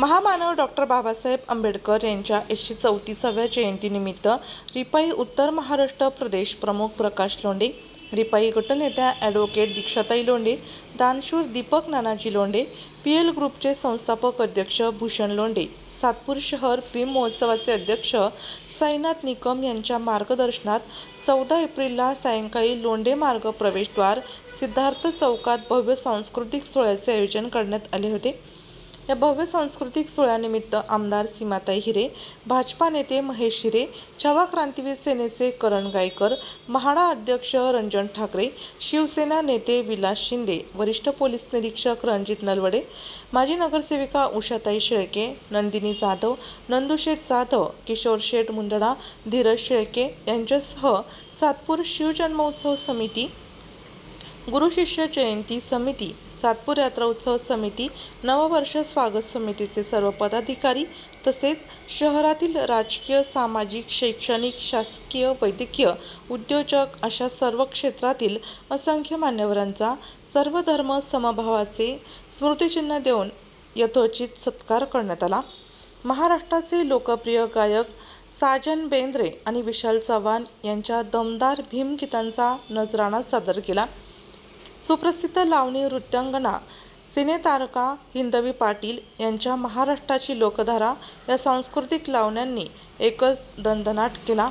महामानव डॉक्टर बाबासाहेब आंबेडकर यांच्या एकशे चौतीसाव्या जयंतीनिमित्त रिपाई उत्तर महाराष्ट्र प्रदेश प्रमुख प्रकाश लोंढे रिपाई गटनेत्या ॲडव्होकेट दीक्षाताई लोंढे दानशूर दीपक नानाजी लोंढे पी एल ग्रुपचे संस्थापक अध्यक्ष भूषण लोंढे सातपूर शहर भीम महोत्सवाचे अध्यक्ष साईनाथ निकम यांच्या मार्गदर्शनात चौदा एप्रिलला सायंकाळी लोंढे मार्ग प्रवेशद्वार सिद्धार्थ चौकात भव्य सांस्कृतिक सोहळ्याचे आयोजन करण्यात आले होते. या भव्य सांस्कृतिक सोहळ्यानिमित्त आमदार सीमाताई हिरे भाजपा नेते महेश हिरे छावा क्रांतीवीर सेनेचे करण गायकर म्हाडा अध्यक्ष रंजन ठाकरे शिवसेना नेते विलास शिंदे वरिष्ठ पोलीस निरीक्षक रणजित नलवडे माजी नगरसेविका उषाताई शेळके नंदिनी जाधव नंदुशेठ जाधव किशोर शेठ मुंदडा धीरज शेळके यांच्यासह सातपूर शिवजन्मोत्सव समिती गुरुशिष्य जयंती समिती सातपूर यात्रा उत्सव समिती नववर्ष स्वागत समितीचे सर्व पदाधिकारी तसेच शहरातील राजकीय सामाजिक शैक्षणिक शासकीय वैद्यकीय उद्योजक अशा सर्व क्षेत्रातील असंख्य मान्यवरांचा सर्व धर्म समभावाचे स्मृतिचिन्ह देऊन यथोचित सत्कार करण्यात आला. महाराष्ट्राचे लोकप्रिय गायक साजन बेंद्रे आणि विशाल चव्हाण यांच्या दमदार भीमगीतांचा नजराणा सादर केला. सुप्रसिद्ध लावणी नृत्यांगना सिनेतारका हिंदवी पाटील यांच्या महाराष्ट्राची लोकधारा या सांस्कृतिक लावण्यांनी एकच दणदणाट केला.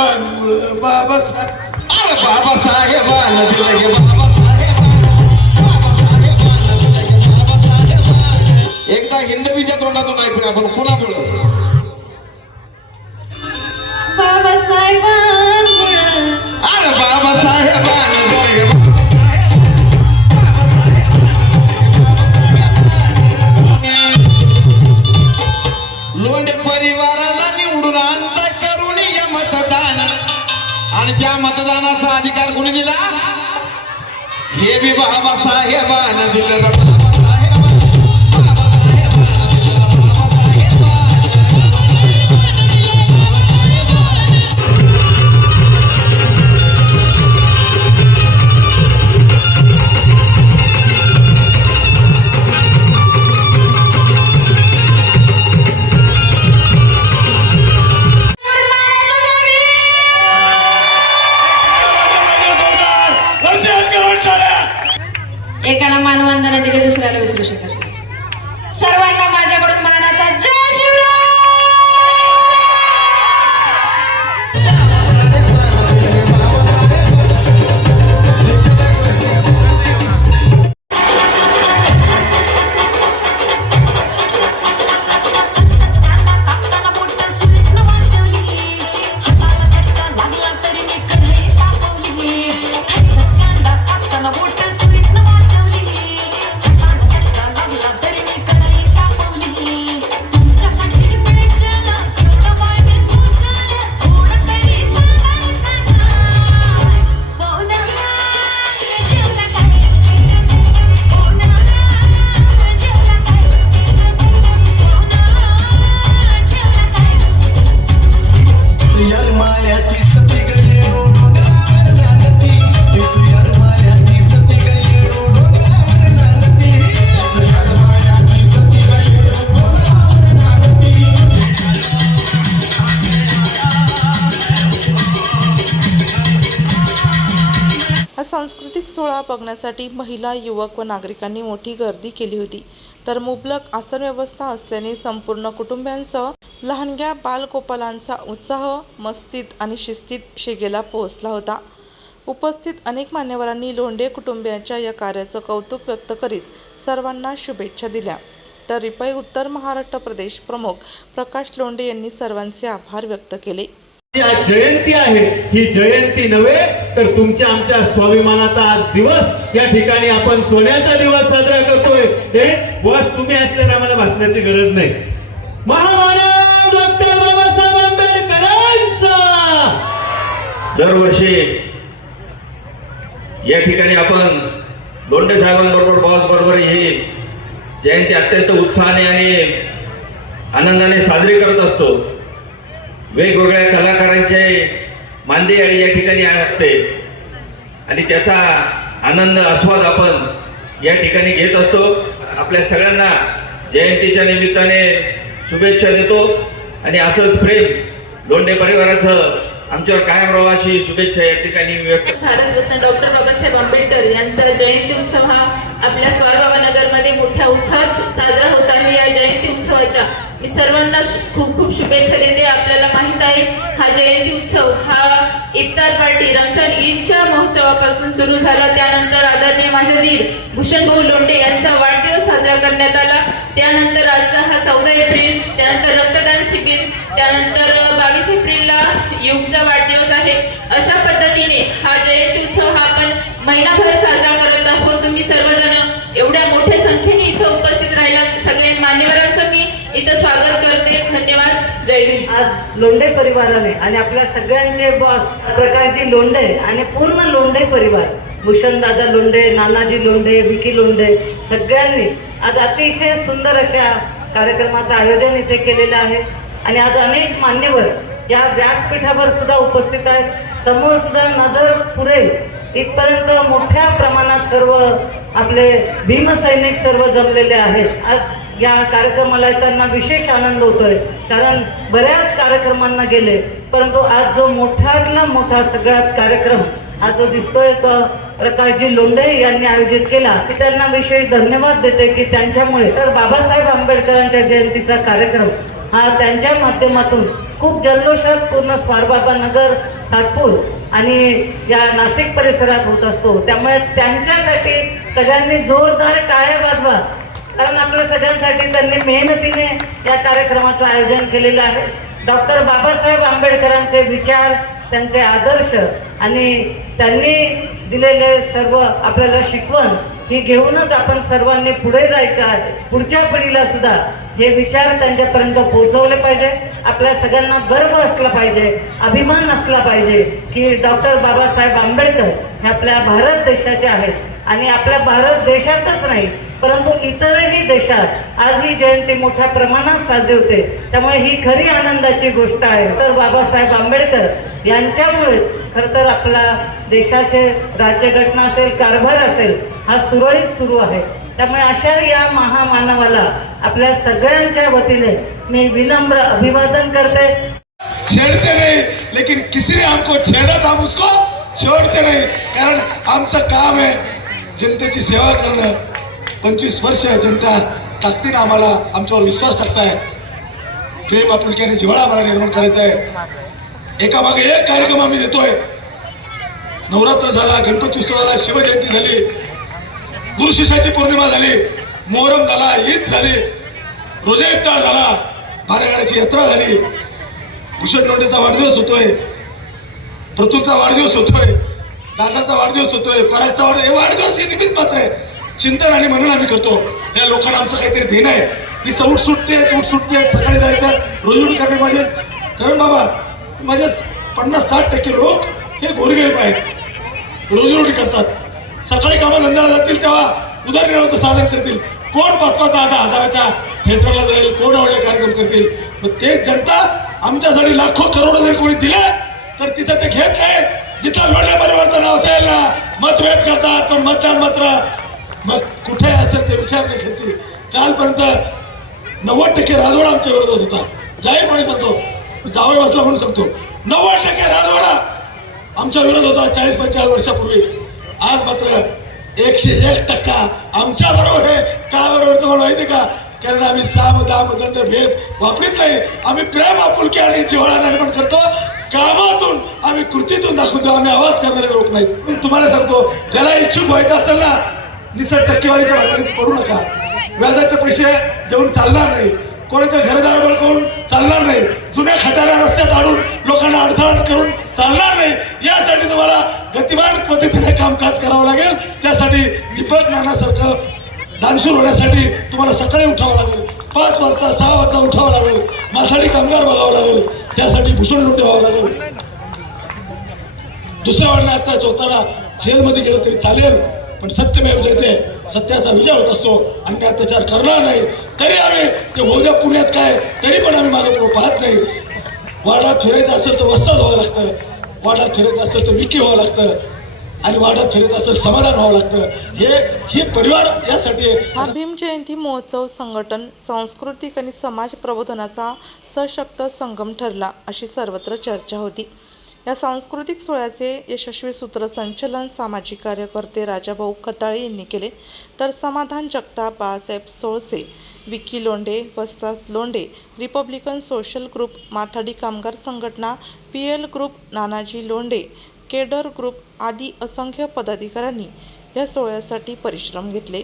एकदा बाबासाहेब अरे बाबासाहेबांना दिलं हे बाबासाहेबांना एकदा हिंदवीच्या तोंडातून ऐकूया आपण कुणामुळं? बाबासाहेबांमुळं मतदानाचा अधिकार कोणी दिला? हे बी बाबासाहेबानं दिलं सोहळा बघण्यासाठी महिला युवक व नागरिकांनी मोठी गर्दी केली होती. तर मुबलक आसन व्यवस्था असल्याने संपूर्ण कुटुंबियांसह लहानग्या बालगोपालांचा उत्साह मस्तीत आणि शिस्तीत शिगेला पोहोचला होता. उपस्थित अनेक मान्यवरांनी लोंढे कुटुंबियांच्या या कार्याचं कौतुक व्यक्त करीत सर्वांना शुभेच्छा दिल्या. तर रिपाई उत्तर महाराष्ट्र प्रदेश प्रमुख प्रकाश लोंढे यांनी सर्वांचे आभार व्यक्त केले. जयंती आहे ही जयंती नव्हे तर तुमच्या आमच्या स्वाभिमानाचा आज दिवस. या ठिकाणी आपण सोन्याचा दिवस साजरा करतोय. हे बॉस तुम्ही असल्याने आम्हाला भाषणाची गरज नाही. महामानव डॉक्टर बाबासाहेब आंबेडकरांचा! दरवर्षी या ठिकाणी आपण लोंढे साहेबांबरोबर बॉस बरोबर ही जयंती अत्यंत उत्साहाने आणि आनंदाने साजरी करत असतो. वेगवेगळ्या कला मांदेयाळी या ठिकाणी असते. आणि त्याचा आनंद आस्वाद आपण या ठिकाणी घेत असतो. आपल्या सगळ्यांना जयंतीच्या निमित्ताने शुभेच्छा देतो. आणि असंच प्रेम लोंढे परिवाराचं आमच्यावर कायम प्रवाशी शुभेच्छा या ठिकाणी व्यक्त भारतरत्न डॉक्टर बाबासाहेब आंबेडकर यांचा जयंती उत्सव हा आपल्या स्वारबाबा नगरमध्ये मोठ्या उत्साहात साजरा होत आहे. या जयंती उत्सवाच्या मी सर्वांना खूप खूप शुभेच्छा देते. आपल्याला माहीत आहे हा जयंती उत्सव हा इफ्तार पार्टी रमजान ईदच्या महोत्सवापासून सुरू झाला. त्यानंतर आदरणीय माझे दीर भूषणभाऊ लोंढे यांचा वाढदिवस साजरा करण्यात आला. त्यानंतर आजचा हा चौदा एप्रिल त्यानंतर रक्तदान शिबिर त्यानंतर बावीस एप्रिलला युगचा वाढदिवस आहे. अशा पद्धतीने हा जयंती उत्सव हा आपण महिनाभर साजरा करत आहोत. तुम्ही सर्व एवढ्या मोठ्या संख्येने इथं उपस्थित राहिला सगळ्या मान्यवरांचं मी इथं स्वागत करते धन्यवाद जय हिंद आज लोंढे परिवाराने आणि आपल्या सगळ्यांचे बॉस प्रकारची लोंढे आणि पूर्ण लोंढे परिवार भूषण दादा लोंढे नानाजी लोंढे विकी लोंढे सगळ्यांनी आज अतिशय सुंदर अशा कार्यक्रमाचं आयोजन इथे केलेलं आहे. आणि आज अनेक मान्यवर या व्यासपीठावर सुद्धा उपस्थित आहेत. समोर सुद्धा नजर पुरेल. इथपर्यंत मोठ्या प्रमाणात सर्व आपले भीमसैनिक सर्व जमलेले आहेत. आज या कार्यक्रमाला त्यांना विशेष आनंद होतोय. कारण बऱ्याच कार्यक्रमांना गेले परंतु आज जो मोठातला मोठा सगळ्यात कार्यक्रम आज जो दिसतोय तो प्रकाशजी लोंढे यांनी आयोजित केला की त्यांना विशेष धन्यवाद देते की त्यांच्यामुळे. तर बाबासाहेब आंबेडकरांच्या जयंतीचा कार्यक्रम हा त्यांच्या माध्यमातून खूप जल्लोषात पूर्ण स्वारबाबा नगर सातपूर आणि या नाशिक परिसरात होत असतो. त्यामुळे त्यांच्यासाठी सगळ्यांनी जोरदार टाळ्या वाजवा. कारण आपल्या सगळ्यांसाठी त्यांनी मेहनतीने या कार्यक्रमाचं आयोजन केलेलं आहे. डॉक्टर बाबासाहेब आंबेडकरांचे विचार त्यांचे आदर्श आणि त्यांनी दिलेले सर्व आपल्याला शिकवण ही घेऊनच आपण सर्वांनी पुढे जायचं आहे. पुढच्या पिढीला सुद्धा हे विचार त्यांच्यापर्यंत पोहोचवले पाहिजे. आपल्या सगळ्यांना गर्व असला पाहिजे अभिमान असला पाहिजे की डॉक्टर बाबासाहेब आंबेडकर हे आपल्या भारत देशाचे आहेत. आणि आपल्या भारत देशातच नाही परंतु इतरही देशात आज ही जयंती मोठ्या प्रमाणात साजरी होते. त्यामुळे ही खरी आनंदाची गोष्ट आहे. तर बाबासाहेब आंबेडकर यांच्यामुळेच खरं तर आपला देशाचे राज्यघटना असेल कारभार असेल हा सुरळीत सुरू आहे. त्यामुळे अशा या महामानवाला आपल्या सगळ्यांच्या वतीने मी विनम्र अभिवादन करते. छेड़ते नाही लेकिन किसी हमको छेड़ा था हम उसको छोड़ते नाही कारण आमचं काम आहे जनतेची सेवा करणं. पंचवीस वर्ष जनता ताकदीनं आम्हाला आमच्यावर विश्वास टाकताय. प्रेम आपुलक्याने जिव्हाळा आम्हाला निर्माण करायचा आहे. एकामागे एक कार्यक्रम आम्ही देतोय. नवरात्र झाला गणपती उत्सव झाला शिवजयंती झाली गुरुशिष्याची पौर्णिमा झाली मोहरम झाला ईद झाली रोजे इफ्तार झाला बारागडाची यात्रा झाली. भूषण लोंढेचा वाढदिवस होतोय. प्रतुलचा वाढदिवस होतोय. दादाचा वाढदिवस होतोय. पराजचा वाढदिवस हे वाढदिवस हे निमित्त मात्र आहे. चिंतन आणि म्हणून आम्ही करतो. या लोकांना आमचं काहीतरी ध्येय आहे. मी सूट सुटते सूट सुटते सकाळी जायचं रोजून करणे माझे कारण बाबा माझे पन्नास साठ टक्के लोक हे गोरगरीब आहेत. रोजीरोटी करतात. सकाळी कामा धंद्याला जातील तेव्हा उदरनिर्वाहाचं साधन करतील. कोण पाच पाच दहा दहा हजाराच्या थिएटरला जाईल कोण आवडले कार्यक्रम करतील? मग ते जनता आमच्यासाठी लाखो करोडो जरी कोणी दिले तर तिथं ते घेत नाही. जिथं लोण्या परिवारचं नाव असेल ना मतभेद करतात पण मतदान मात्र मग कुठे असेल ते विचार नाही घेतील कालपर्यंत नव्वद टक्के राजवाडा आमच्या विरोधात होता. जाहीरपणे सांगतो. जावळ बसला म्हणून सांगतो नव्वद टक्के राजवाडा आमच्या विरोध होता चाळीस पंचेचाळीस वर्षापूर्वी. आज मात्र एकशे एक टक्का आमच्या बरोबर आहे. का बरोबर तुम्हाला माहिती का? कारण आम्ही साम दाम दंड भेद वापरीत नाही. आम्ही प्रेम आपुलकी आणि जिव्हाळा निर्माण करतो. कामातून आम्ही कृतीतून दाखवतो. आम्ही आवाज करणारे लोक नाहीत. पण तुम्हाला सांगतो ज्याला इच्छुक व्हायचं असेल ना निसट टक्केवारीच्या भाकरीत पडू नका. व्याजाचे पैसे देऊन चालणार नाही. कोणाचं घरदार बळकवून चालणार नाही. जुन्या खटाऱ्या रस्त्यात आणून लोकांना अडथळा करून चालणार नाही. यासाठी तुम्हाला गतिमान पद्धतीने कामकाज करावं लागेल. त्यासाठी दीपक नानासारखं दानशूर होण्यासाठी तुम्हाला सकाळी उठावं लागेल. पाच वाजता सहा वाजता उठावं लागेल. माथाडी कामगार बघावं लागेल. त्यासाठी भूषण लुटे व्हावं लागेल. दुसऱ्या वेळेला आता चौथाला जेलमध्ये गेलं तरी चालेल. पण सत्यमेव जयते सत्याचा विजय होत असतो अन्य अत्याचार करणार नाही. तरी आम्ही ते होऊ द्या पुण्यात काय तरी पण आम्ही मागे पुढे पाहत नाही. वाडात फिरायचं असेल तर वस्ताद व्हावं लागतं. वाडात फिरायचं असेल तर विकी व्हावं लागतं. आणि वाडात फिरत असेल समाधान व्हावं लागतं. हे हे परिवार यासाठी हा भीम जयंती महोत्सव संघटन सांस्कृतिक आणि समाज प्रबोधनाचा सशक्त संगम ठरला अशी सर्वत्र चर्चा होती. या सांस्कृतिक सोहळ्याचे यशस्वी सूत्रसंचलन सामाजिक कार्यकर्ते राजाभाऊ खताळे यांनी केले. तर Samadhan Jagtap Balasaheb Solse Vicky Londhe Vastad Londhe Republican social group माथाडी कामगार संघटना P L group Nanaji Londhe cadre group आदी असंख्य पदाधिकाऱ्यांनी या सोहळ्यासाठी परिश्रम घेतले.